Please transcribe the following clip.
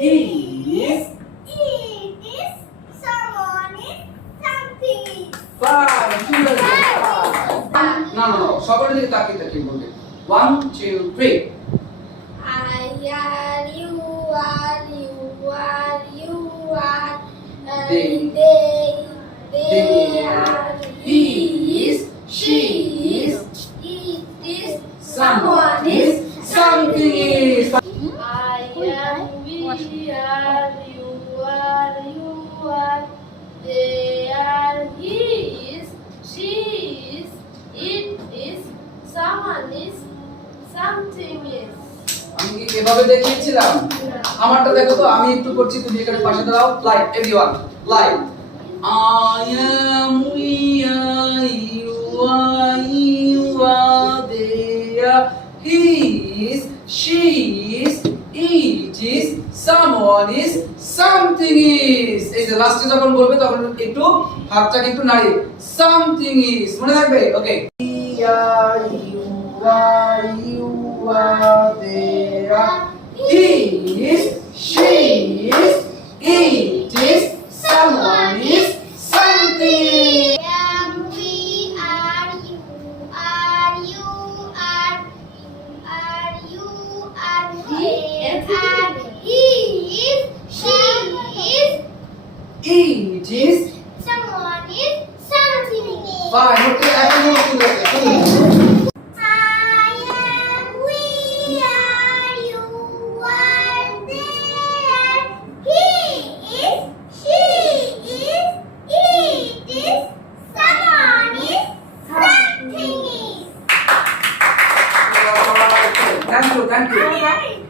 He is. It is. Someone is. Something is. Fine. No. সকলের দিকে তাকিয়ে বলবে 1 2 3 I are, you are, you are, you are. They are. He is. She is. It is. Someone is. Something is. I am, we are, you are, you are. They are, he is, she is, it is, someone is, something is. আমি কি এভাবে দেখিয়েছিলাম? আমারটা দেখো তো, আমি একটু করছি, তুমি এখানে পাশে দাঁড়াও। Live everyone, live. I am, we are, you are, you are, they are, he is, she is, it is, someone is, something is. এই যে লাস্টে যখন বলবে তখন একটু হাতটাকে একটু নাড়িয়ে something is মনে থাকবে। ওকে, we are, you are, you are, they are, he is, she is, it is, someone is, something. Am, we are, you are, you are, you are, they are, he is, she is, It is someone is, something is. fine. Okay, এখন শুরু করতে I am, we are, you are, they are, he is, she is, it is, someone is, something is. Thank you.